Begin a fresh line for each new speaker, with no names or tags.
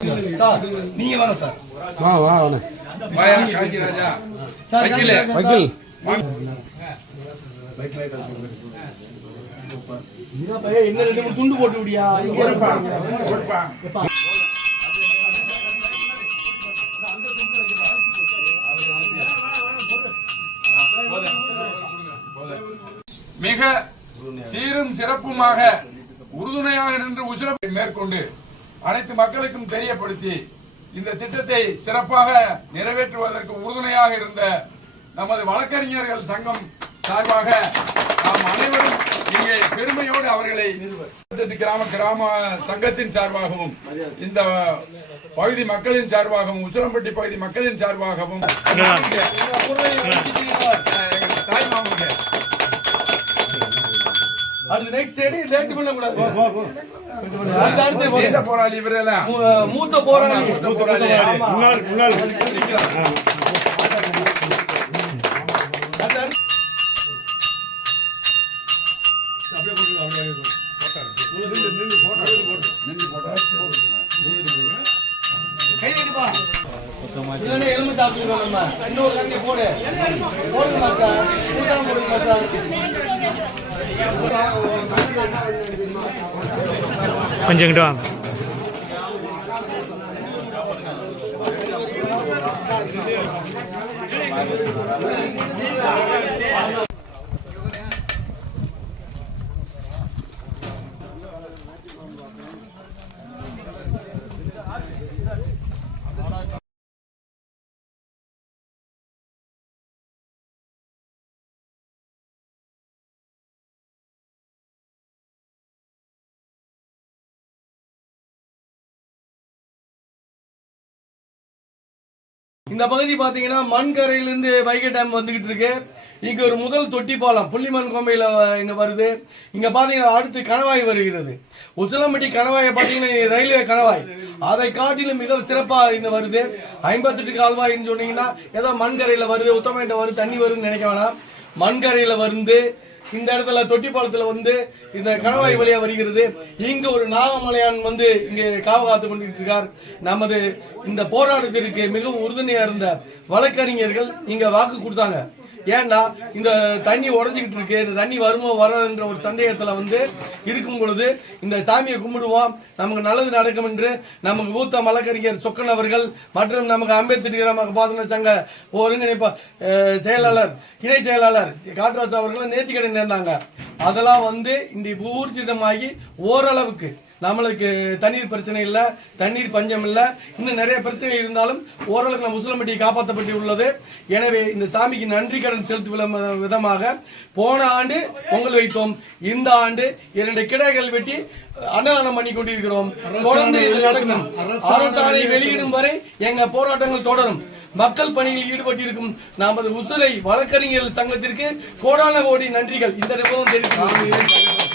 Sir நீங்க வாங்க sir
வா வா வாண்ணே
வாயா காஞ்சிராஜா
சார்
வக்கீலு.
வக்கீல்
என்ன பையன், இன்னும் ரெண்டு மூணு துண்டு போட்டு விடியா இங்க இருப்பாங்க. எப்பா.
மிக சீரும் சிறப்புமாக உறுதுணையாக நின்று உசுரப்பை மேற்கொண்டு அனைத்து மக்களுக்கும் தெரியப்படுத்தி இந்த திட்டத்தை சிறப்பாக நிறைவேற்றுவதற்கு உறுதுணையாக இருந்த நமது வழக்கறிஞர்கள் சங்கம் சார்பாக நாம் அனைவரும் இங்கே பெருமையோடு அவர்களை கிராம கிராம சங்கத்தின் சார்பாகவும் இந்த பகுதி மக்களின் சார்பாகவும் உசுரம்பட்டி பகுதி மக்களின் சார்பாகவும்
அடுத்து next side, late பண்ணக்கூடாது. அடுத்து, அடுத்து.
நீண்ட போராளி இவரெல்லாம்
மூத்த போராளி.
மூத்த போராளி.
முன்னாள் முன்னாள்
அடுத்து, அடுத்து. எலும்பு சாப்பிட்டுருக்கோம் நம்ம. இன்னொரு கண்ணி போடு. போடுங்கம்மா சார். போடுங்கம்மா சார்.
கொஞ்சம் இங்கிட்டு வாங்க.
இந்த பகுதி பாத்தீங்கன்னா மண்கரையிலிருந்து வைகை டேம் வந்துகிட்டு இருக்கு. இங்க ஒரு முதல் தொட்டி பாலம் புள்ளிமண் கோம்பையில வ- இங்க வருது. இங்க பாத்தீங்கன்னா அடுத்து கணவாய் வருகிறது. உசிலம்பட்டி கணவாயை பாத்தீங்கன்னா ரயில்வே கணவாய். அதை காட்டிலும் மிக சிறப்பா இந்த வருது. ஐம்பத்தெட்டு கால்வாய்ன்னு சொன்னீங்கன்னா ஏதோ மண்கரையில வருது உத்தமன்ட்ட வருது தண்ணி வருதுன்னு நினைக்க வேணாம். மண்கரையில வந்து இந்த இடத்துல தொட்டிப்பாளத்துல வந்து இந்த கணவாய் வழியா வருகிறது. இங்கு ஒரு நாகமலையான் வந்து இங்கு காவ காத்து கொண்டிருக்கிறார். இருக்கார் நமது இந்த போராட்டத்திற்கு மிகவும் உறுதுணையா இருந்த வழக்கறிஞர்கள் இங்க வாக்கு கொடுத்தாங்க. ஏன்னா இந்த தண்ணி உடஞ்சிக்கிட்டு இருக்கு. இந்த தண்ணி வருமோ வரோன்ற ஒரு சந்தேகத்துல வந்து இருக்கும் பொழுது இந்த சாமியை கும்பிடுவோம். நமக்கு நல்லது நடக்கும் என்று நமக்கு மூத்த மலக்கறிஞர் சொக்கன் அவர்கள் மற்றும் நமக்கு அம்பேத்கர் கிராம பாசன சங்க ஒருங்கிணைப்ப செயலாளர் இணை செயலாளர் காட்ராஜ் அவர்கள் நேர்த்திக்கடன் நேர்ந்தாங்க. அதெல்லாம் வந்து இன்றைக்கு ஊர்ஜிதமாகி ஓரளவுக்கு நம்மளுக்கு தண்ணீர் பிரச்சனை இல்ல தண்ணீர் பஞ்சம் இல்ல. இன்னும் நிறைய பிரச்சனை இருந்தாலும் ஓரளவுக்கு நம்ம முஸ்லிம்பட்டி காப்பாற்றப்பட்டு உள்ளது. எனவே இந்த சாமிக்கு நன்றி கடன் செலுத்தும் விதம- விதமாக போன ஆண்டு பொங்கல் வைத்தோம். இந்த ஆண்டு இரண்டு கிடாய்கள் வெட்டி அன்னதானம் பண்ணி கொண்டிருக்கிறோம். தொடர்ந்து இது நடக்கும். அரசாணை வெளியிடும். வரை எங்க போராட்டங்கள் தொடரும். மக்கள் பணியில் ஈடுபட்டிருக்கும் நமது உசுரை வழக்கறிஞர்கள் சங்கத்திற்கு கோடான கோடி நன்றிகள். இந்த நிறுவனம் தெரிவிக்கிறோம்